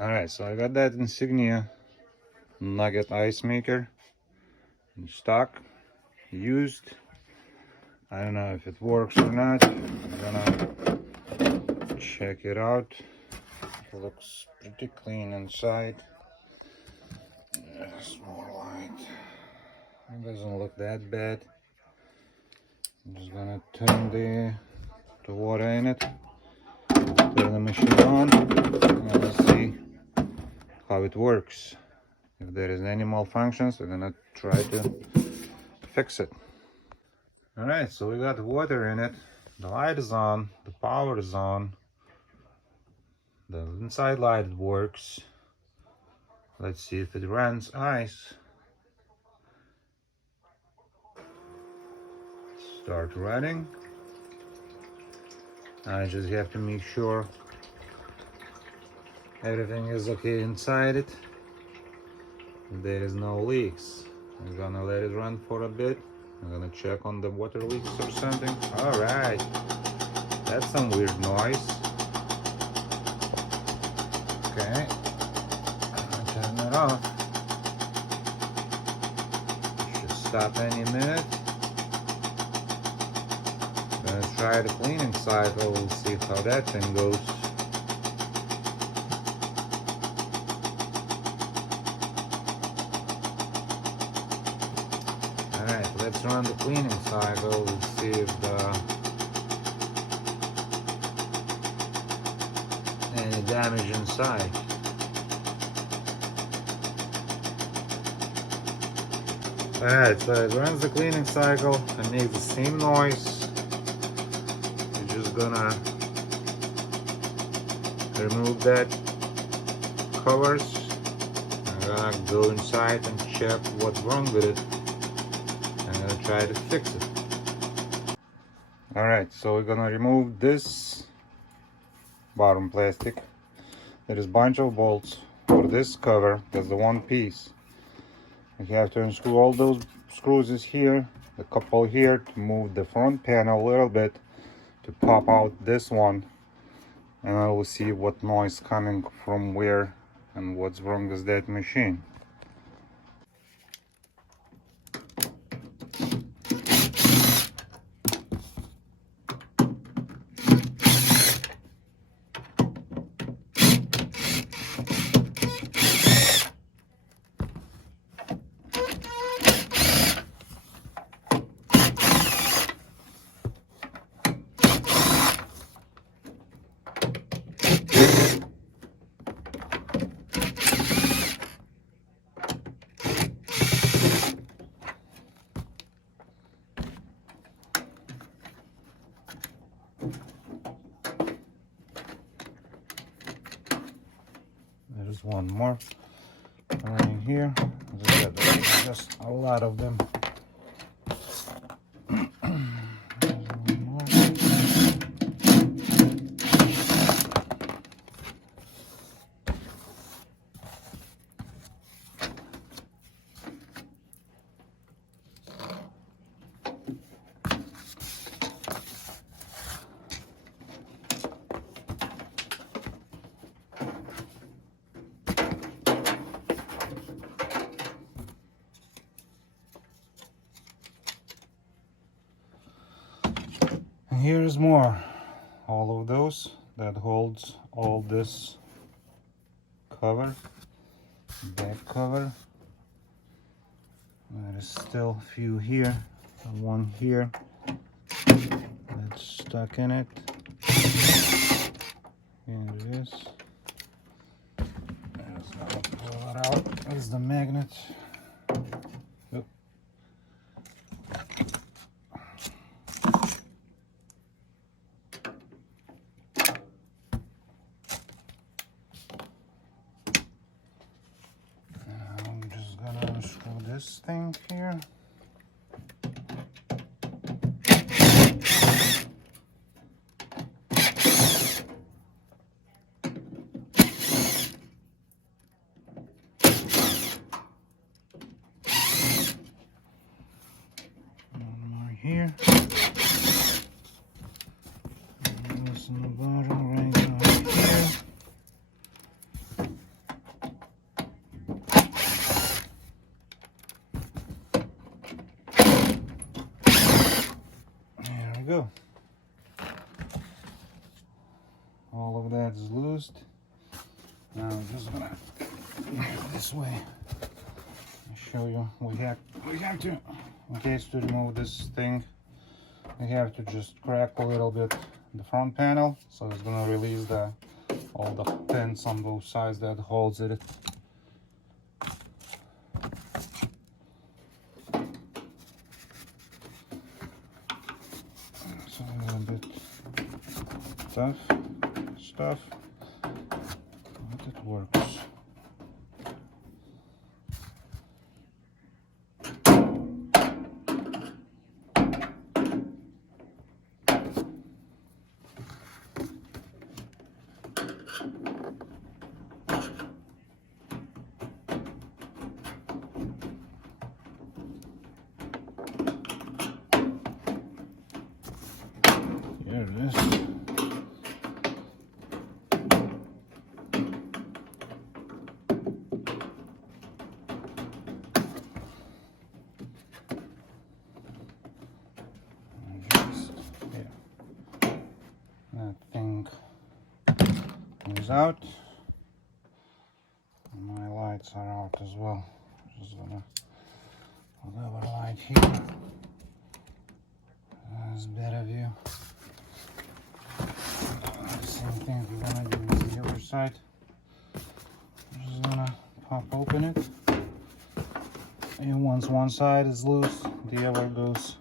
Alright, so I got that Insignia nugget ice maker in stock, used. I don't know if it works or not. I'm gonna check it out. It looks pretty clean inside. More light. It doesn't look that bad. I'm just gonna turn the water in it, turn the machine on, and let's see how it works. If there is any malfunctions, we're gonna try to fix it. Alright, so we got water in it, the light is on, the power is on, the inside light works. Let's see if it runs ice. Start running. I just have to make sure everything is okay inside it. There is no leaks. I'm gonna let it run for a bit. I'm gonna check on the water leaks or something. Alright, that's some weird noise. Okay, turn it off. Should stop any minute. Gonna try the cleaning cycle. We'll see how that thing goes. Alright, let's run the cleaning cycle. We'll see if any damage inside. Alright, so it runs the cleaning cycle and makes the same noise. We're just gonna remove that covers. I'm gonna go inside and check what's wrong with it. I'm gonna try to fix it. Alright, so we're gonna remove this bottom plastic. There is a bunch of bolts for this cover. That's the one piece. You have to unscrew all those screws is here, the couple here to move the front panel a little bit to pop out this one, and I will see what noise coming from where and what's wrong with that machine. There's one more right here. Just a lot of them. Here's more. All of those that holds all this cover, back cover. There is still a few here, and one here that's stuck in it. Here it is. Let's pull it out. There's the magnet. Yep. This thing here. One more here. And this in the bottom right here. removed. Now I'm just gonna this way. I'll show you. We have to, in case to remove this thing, we have to just crack a little bit the front panel, so it's gonna release all the pins on both sides that holds it. So a little bit stuff, but it works. Here it is. That thing is out. My lights are out as well. Just gonna put our light here. That's better view. Same thing we're gonna do with the other side. I'm just gonna pop open it. And once one side is loose, the other goes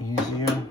easier.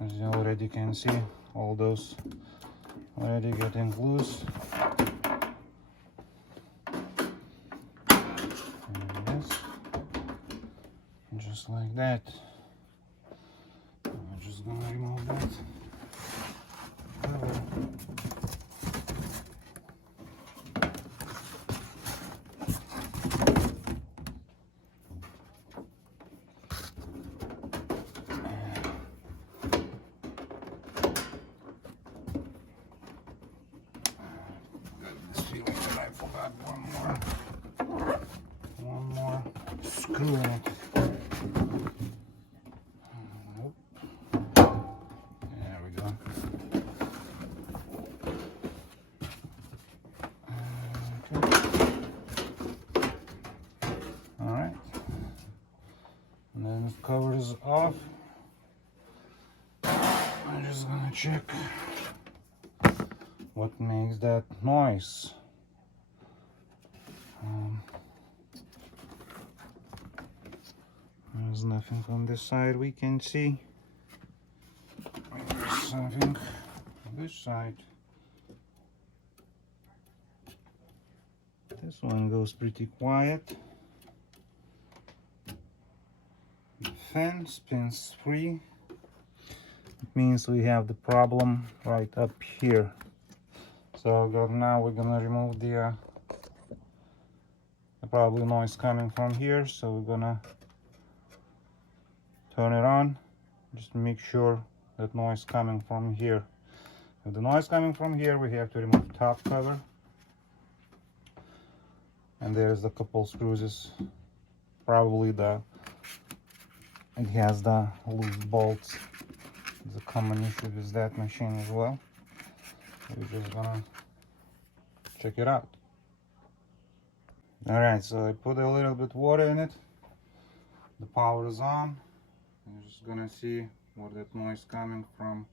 As you already can see, all those already getting loose. Just like that. I'm just gonna remove that cover. This feeling that I forgot one more screw in it. And then the cover is off. I'm just gonna check what makes that noise. There's nothing from this side we can see. There's something on this side. This one goes pretty quiet. The fan spins free. It means we have the problem right up here. So now we're gonna remove the probably noise coming from here. So we're gonna turn it on, just to make sure that noise coming from here. If the noise coming from here, we have to remove top cover. And there's a couple screws. Probably it has the loose bolts. It's a common issue with that machine as well. We're just gonna check it out. Alright, so I put a little bit water in it. The power is on. I'm just gonna see where that noise coming from.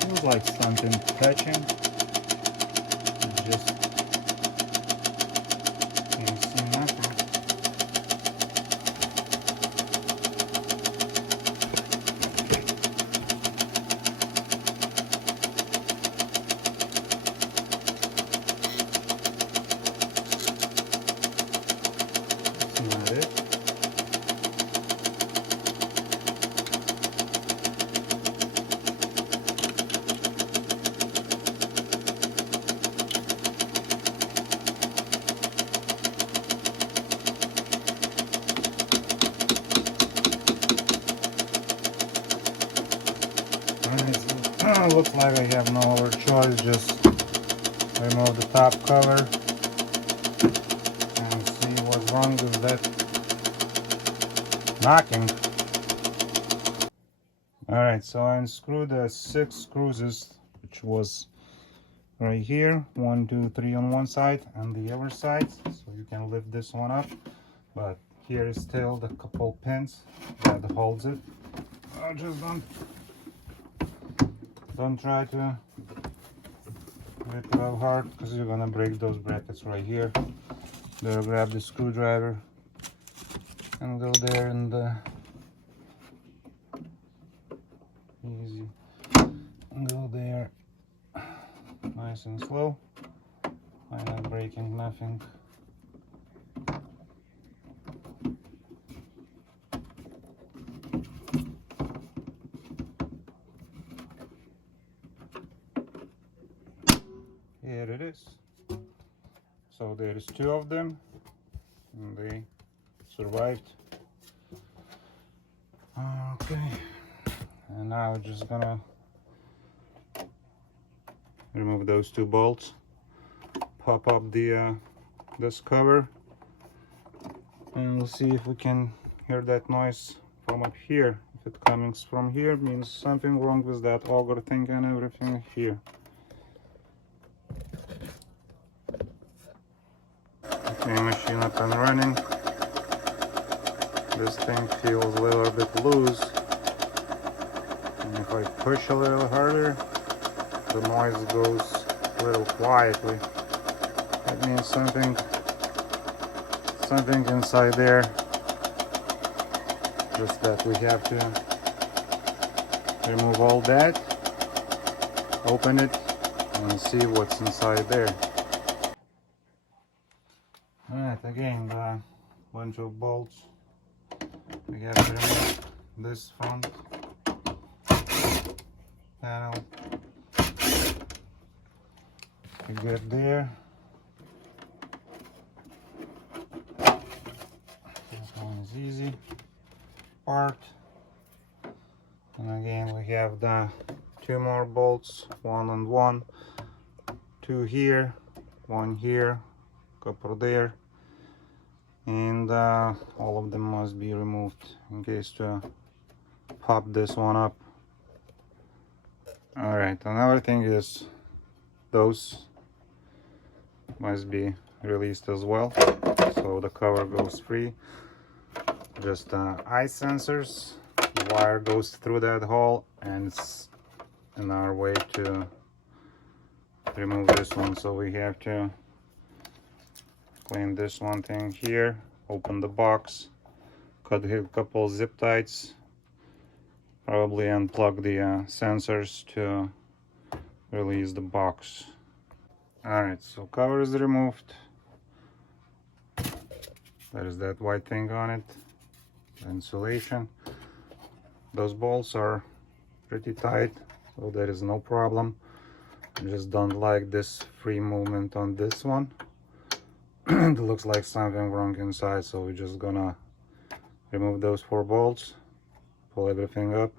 Feels like something touching. It's just can't see nothing. That's not it. Well, looks like I have no other choice, just remove the top cover and see what's wrong with that knocking. Alright, so I unscrewed the 6 screws, which was right here, 1, 2, 3 on one side and the other side, so you can lift this one up, but here is still the couple pins that holds it. Just don't try to rip it out hard, because you're gonna break those brackets right here. There, grab the screwdriver and go there, and easy, and go there nice and slow. I'm not breaking nothing. Here it is. So there's 2 of them and they survived. Okay, and now we're just gonna remove those 2 bolts, pop up this cover, and we'll see if we can hear that noise from up here. If it comes from here, means something wrong with that auger thing and everything here. Okay, machine up and running. This thing feels a little bit loose, and if I push a little harder, the noise goes a little quietly. That means something inside there. Just that we have to remove all that, open it, and see what's inside there. Alright, again, a bunch of bolts. We have to remove this front panel to get there. This one is easy part. And again, we have the 2 more bolts, 1 and 1, 2 here, 1 here, couple there, and all of them must be removed in case to pop this one up. Alright, another thing is those must be released as well, so the cover goes free. Just eye sensors, the wire goes through that hole, and it's in our way to remove this one, so we have to clean this one thing here, open the box, cut a couple zip ties, probably unplug the sensors to release the box. Alright, so cover is removed. There is that white thing on it, the insulation. Those bolts are pretty tight, so there is no problem. I just don't like this free movement on this one. It looks like something wrong inside, so we're just gonna remove those 4 bolts, pull everything up,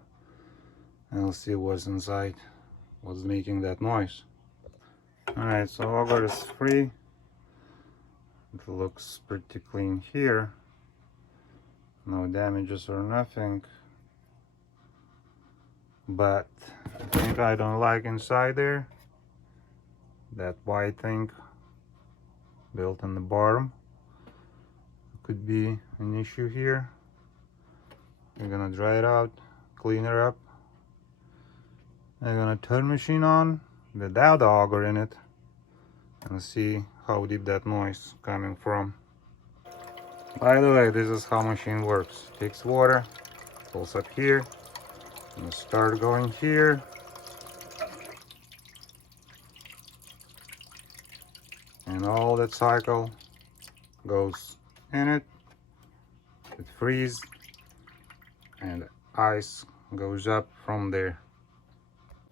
and we'll see what's inside, what's making that noise. Alright, so auger is free. It looks pretty clean here, no damages or nothing, but the thing I don't like inside there, that white thing built in the bottom, could be an issue here. We're gonna dry it out, clean it up. I'm gonna turn machine on without the auger in it and see how deep that noise coming from. By the way, this is how machine works. Takes water, pulls up here, and start going here. And all that cycle goes in it. It freezes and ice goes up from there.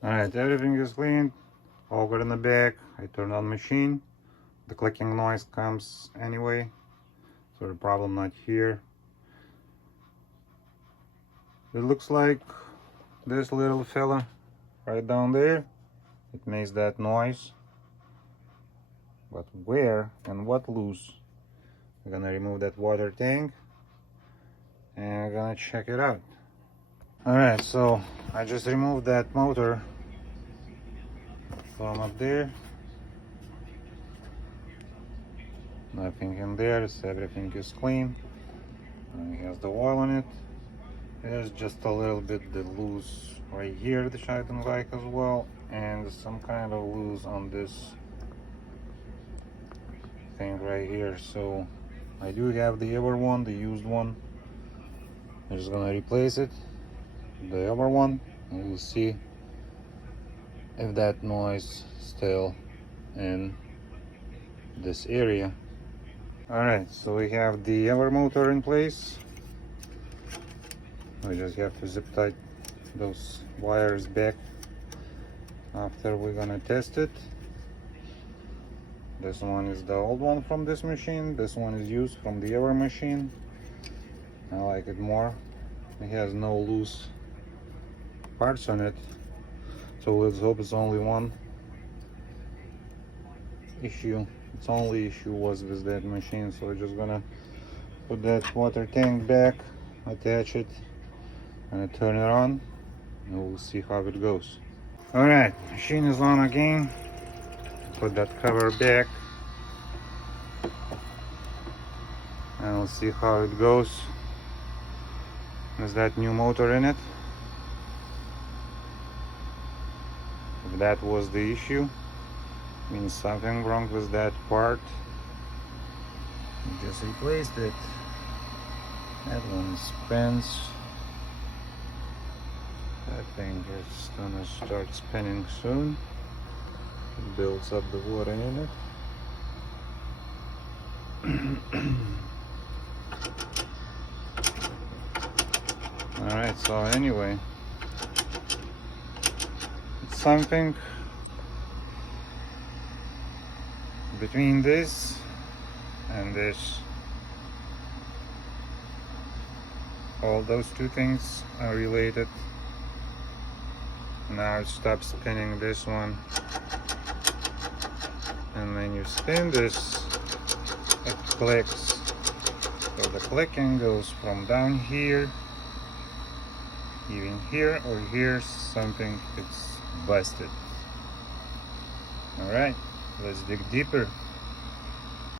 Alright, everything is clean. Auger in the back. I turn on machine. The clicking noise comes anyway, so the problem not here. It looks like this little fella right down there. It makes that noise. But where and what loose? We're gonna remove that water tank and we're gonna check it out. Alright, so I just removed that motor from up there. Nothing in there, so everything is clean. And it has the oil on it. There's just a little bit the loose right here, which I don't like as well, and some kind of loose on this thing right here. So I do have the other one, the used one. I'm just gonna replace it, the other one, and we'll see if that noise still in this area. Alright, so we have the other motor in place. We just have to zip tie those wires back after we're gonna test it. This one is the old one from this machine, this one is used from the other machine. I like it more. It has no loose parts on it, so let's hope it's only one issue. Its only issue was with that machine, so we're just gonna put that water tank back, attach it, and turn it on, and we'll see how it goes. Alright, machine is on again. Put that cover back, and we'll see how it goes. There's that new motor in it. If that was the issue, means something wrong with that part. We just replaced it. That one spins. That thing is gonna start spinning soon. It builds up the water in it. Alright, so anyway, it's something between this and this. All those two things are related. Now it stops spinning this one, and when you spin this, it clicks. So the clicking goes from down here, even here or here, something it's busted. Alright, let's dig deeper.